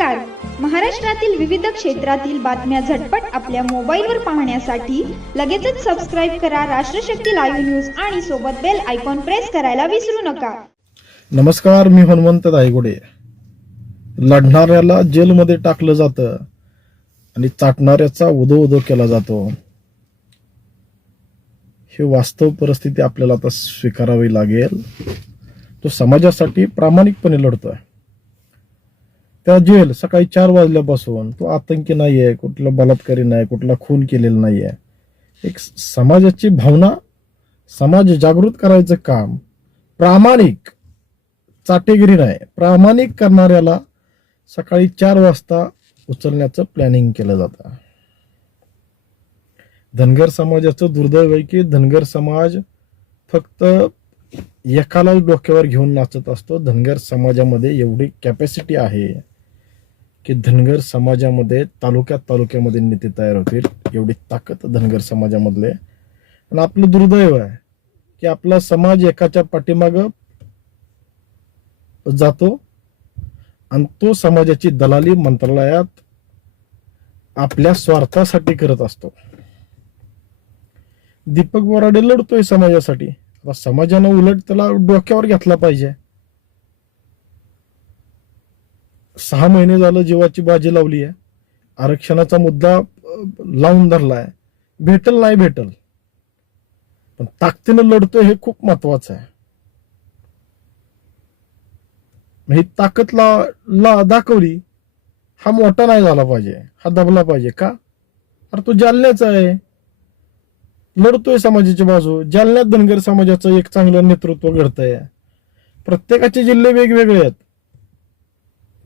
नमस्कार. महाराष्ट्रातील विविध क्षेत्रातील बातम्या झटपट आपल्या मोबाईलवर पाहण्यासाठी लगेचच सबस्क्राईब करा राष्ट्रशक्ती लाईव्ह न्यूज आणि सोबत बेल आयकॉन प्रेस करायला विसरू नका. नमस्कार, मी हनुमंत दायगुडे. लढणाऱ्याला जेलमध्ये टाकलं जातं आणि चाटणाऱ्याचा उदो उदो केला जातो. ही वास्तव परिस्थिती आपल्याला आता स्वीकारावी लागेल. तो समाजासाठी प्रामाणिकपणे लढतोय. त्या जेल सकाळी 4 वाजल्यापासून तो आतंकी नाहीये, कुठला बलात्कारी नाही, कुठला खून केलेला नाहीये. एक समाजाची भावना, समाज जागृत करायचं काम प्रामाणिक, चाटेगिरी नाही, प्रामाणिक करणाऱ्याला सकाळी 4 वाजता उचलण्याचं प्लॅनिंग केलं जातं. धनगर समाजाचं दुर्दैव आहे की धनगर समाज फक्त एकाला डोक्यावर घेऊन नाचत असतो. धनगर समाजामध्ये एवढी कॅपॅसिटी आहे की धनगर समाजामध्ये तालुक्यामध्ये नेते तयार होतील, एवढी ताकद धनगर समाजामधले. आणि आपलं दुर्दैव आहे की आपला समाज एकाच्या पाठीमाग जातो आणि तो समाजाची दलाली मंत्रालयात आपल्या स्वार्थासाठी करत असतो. दीपक बोराडे लढतोय समाजासाठी. आता समाजानं उलट त्याला डोक्यावर घेतला पाहिजे. 6 महिने झालं जीवाची बाजी लावली आहे. आरक्षणाचा मुद्दा लावून धरलाय. भेटल नाही भेटल, पण ताकदीनं लढतोय हे खूप महत्वाचं आहे. ही ताकद दाखवली. हा मोठा नाही झाला पाहिजे, हा दबला पाहिजे. का? अरे तो जालन्याचा आहे, लढतोय समाजाची बाजू. जालन्यात धनगर समाजाचं एक चांगलं नेतृत्व घडतंय. प्रत्येकाचे जिल्हे वेगवेगळे आहेत.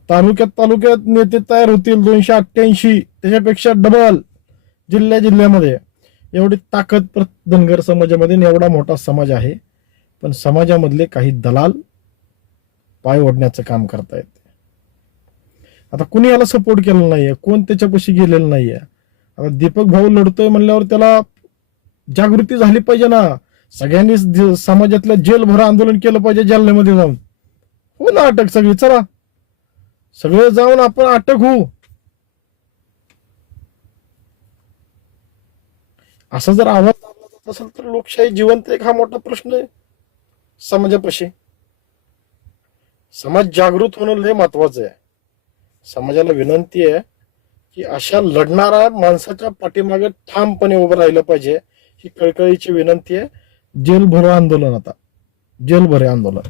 तालुक्यात नेते तयार होतील 288, त्याच्यापेक्षा डबल जिल्ह्यामध्ये. एवढी ताकद धनगर समाजामध्ये एवढा मोठा समाज आहे. पण समाजामधले काही दलाल पाय ओढण्याचं काम करतायत. आता कुणी याला सपोर्ट केलेला नाहीये, कोण त्याच्यापाशी गेलेलं नाहीये. आता दीपक भाऊ लढतोय म्हणल्यावर त्याला जागृती झाली पाहिजे ना. सगळ्यांनी समाजातल्या जेलभर आंदोलन केलं पाहिजे. जालन्यामध्ये जाऊन हो ना अटक सगळी, चला सगळे जाऊन आपण अटक होऊ. असा जर आवाज दाबला जात असेल तर लोकशाही जिवंत एक हा मोठा प्रश्न आहे समाजापाशी. समाज जागृत होणं लय महत्वाचं आहे. समाजाला विनंती आहे की अशा लढणाऱ्या माणसाच्या पाठीमागे ठामपणे उभं राहिलं पाहिजे. ही कळकळीची विनंती आहे. जेलभरो आंदोलन, आता जेलभरे आंदोलन.